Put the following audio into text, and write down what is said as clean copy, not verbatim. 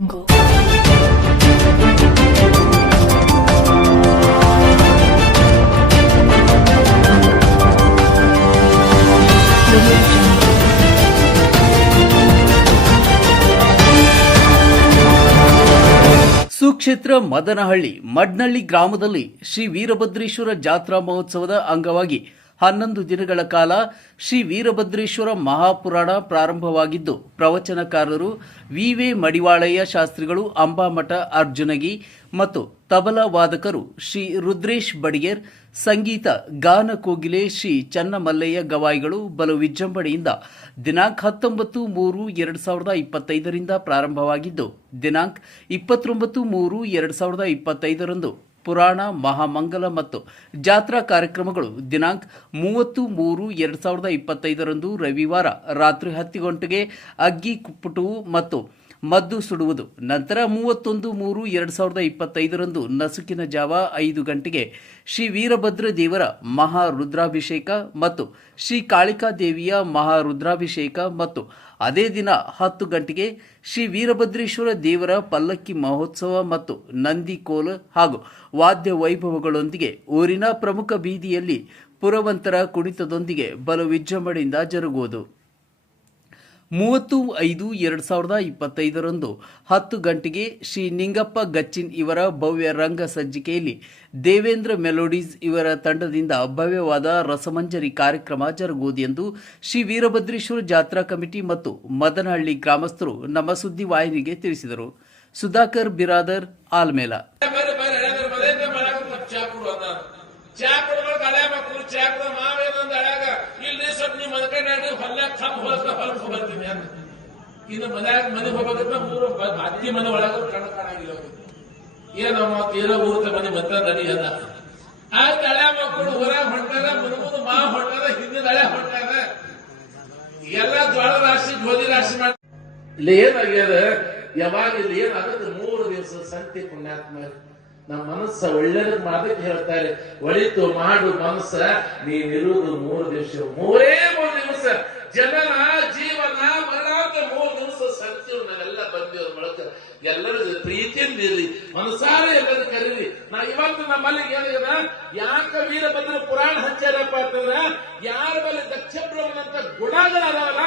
Go. ಸುಕ್ಷೇತ್ರ ಮದನಹಳ್ಳಿ ಮಡ್ನಳ್ಳಿ ಗ್ರಾಮದಲ್ಲಿ ಶ್ರೀ ವೀರಭದ್ರೇಶ್ವರ ಜಾತ್ರಾ ಮಹೋತ್ಸವದ ಅಂಗವಾಗಿ 11 ದಿನಗಳ ಕಾಲ ಶ್ರೀ ವೀರಭದ್ರೇಶ್ವರ ಮಹಾಪುರಾಣ ಪ್ರಾರಂಭವಾಗಿದ್ದು, ಪ್ರವಚನಕಾರರು ವಿ.ವೆ. ಮಡಿವಾಳಯ್ಯ ಶಾಸ್ತ್ರಿಗಳು, ಅಂಬಾಮಠ ಅರ್ಜುನಗಿ ಮತ್ತು ತಬಲಾ ವಾದಕರು ಶ್ರೀ ರುದ್ರೇಶ್ ಬಡಿಗೇರ್, ಸಂಗೀತ ಗಾನ ಕೋಗಿಲೆ ಶ್ರೀ ಚನ್ನಮಲ್ಲಯ್ಯ ಗವಾಯಿಗಳು ಬಲು ವಿಜೃಂಭಣೆಯಿಂದ ದಿನಾಂಕ 19-3-2025ರಿಂದ ಪ್ರಾರಂಭವಾಗಿದ್ದು, ದಿನಾಂಕ 29-3-2025ರಂದು ಪುರಾಣ ಮಹಾಮಂಗಲ ಮತ್ತು ಜಾತ್ರಾ ಕಾರ್ಯಕ್ರಮಗಳು ದಿನಾಂಕ 30-3-2025ರಂದು ರವಿವಾರ ರಾತ್ರಿ 10 ಗಂಟೆಗೆ ಅಗ್ಗಿ ಕುಪ್ಪುಟುವು ಮತ್ತು ಮದ್ದು ಸುಡುವುದು. ನಂತರ 31-3-2025ರಂದು ನಸುಕಿನ ಜಾವ 5 ಗಂಟೆಗೆ ಶ್ರೀ ವೀರಭದ್ರ ದೇವರ ಮಹಾರುದ್ರಾಭಿಷೇಕ ಮತ್ತು ಶ್ರೀ ಕಾಳಿಕಾದೇವಿಯ ಮಹಾರುದ್ರಾಭಿಷೇಕ ಮತ್ತು ಅದೇ ದಿನ 10 ಗಂಟೆಗೆ ಶ್ರೀ ವೀರಭದ್ರೇಶ್ವರ ದೇವರ ಪಲ್ಲಕ್ಕಿ ಮಹೋತ್ಸವ ಮತ್ತು ನಂದಿ ಕೋಲ ಹಾಗೂ ವಾದ್ಯ ವೈಭವಗಳೊಂದಿಗೆ ಊರಿನ ಪ್ರಮುಖ ಬೀದಿಯಲ್ಲಿ ಪುರವಂತರ ಕುಣಿತದೊಂದಿಗೆ ಬಲು ವಿಜೃಂಭಣೆಯಿಂದ ಜರುಗುವುದು. 30-5-2025ರಂದು 10 ಗಂಟೆಗೆ ಶ್ರೀ ನಿಂಗಪ್ಪ ಗಚ್ಚಿನ್ ಇವರ ಭವ್ಯ ರಂಗ ಸಜ್ಜಿಕೆಯಲ್ಲಿ ದೇವೇಂದ್ರ ಮೆಲೋಡೀಸ್ ಇವರ ತಂಡದಿಂದ ಭವ್ಯವಾದ ರಸಮಂಜರಿ ಕಾರ್ಯಕ್ರಮ ಜರುಗುವುದು ಎಂದು ಶ್ರೀ ವೀರಭದ್ರೇಶ್ವರ ಜಾತ್ರಾ ಕಮಿಟಿ ಮತ್ತು ಮದನಹಳ್ಳಿ ಗ್ರಾಮಸ್ಥರು ನಮ್ಮ ಸುದ್ದಿ ವಾಹಿನಿಗೆ ತಿಳಿಸಿದರು. ಸುಧಾಕರ್ ಬಿರಾದರ್, ಆಲ್ಮೇಲ. ಇನ್ನು ಮನೆಗೆ ಹೋಗ್ಬೇಕಂತ 3 ಅತ್ತಿ ಮನೆ ಒಳಗೆ ಕಾಣಾಗಿಲ್ಲ. ಏನೋ ಊರ್ತ ಮನೆ ಮತ್ತ ನಡಿ ಅದ ಆ ಹಳೆ ಮಕ್ಕಳು ಹೊರಗೆ ಹೊಂಟಾರ, ಮುಂದೆ ಮಾ ಹೊಂಟಾರ, ಹಿಂದಿನ ಹಳೆ ಹೊಂಟಾರ, ಎಲ್ಲ ಜ್ವಾಳ ರಾಶಿ ಗೋಧಿ ರಾಶಿ ಮಾಡಿ ಇಲ್ಲಿ ಏನಾಗ್ಯದ. ಯಾವಾಗ ಇಲ್ಲಿ ಏನಾಗುತ್ತೆ, 3 ದಿವಸ ಸಂತಿ ಪುಣ್ಯಾತ್ಮ ನಮ್ಮ ಮನಸ್ಸ ಒಳ್ಳೆಯದು ಮಾಡೋದಕ್ಕೆ ಹೇಳ್ತಾರೆ. ಒಳಿತು ಮಾಡು ಮನಸ್ಸ, ನೀನಿರುವುದು 3 ದಿವಸ, 3 ದಿವಸ ಜನನ ಜೀವನ ಮರಣ ಅಂತ 3 ದಿವಸ ಸಂತಿವ್. ನಾವೆಲ್ಲ ಬಂದಿವ್ರ ಬಳಕ ಎಲ್ಲರೂ ಪ್ರೀತಿಯಿಂದ ಇರಲಿ, ಮನಸಾರ ಎಲ್ಲರೂ ಕರೀಲಿ. ನಾ ಇವತ್ತು ನಮ್ಮಲ್ಲಿ ಏನಾಗ್ಯದ, ಯಾಕ ವೀರಭದ್ರ ಪುರಾಣ ಹಚ್ಚಾರಪ್ಪ ಅಂತಂದ್ರ ಯಾರ ಬಲ್ಲಿ ದಕ್ಷ ಬ್ರಹ್ಮನಂತ ಗುಣಗಳದಾವಲ್ಲ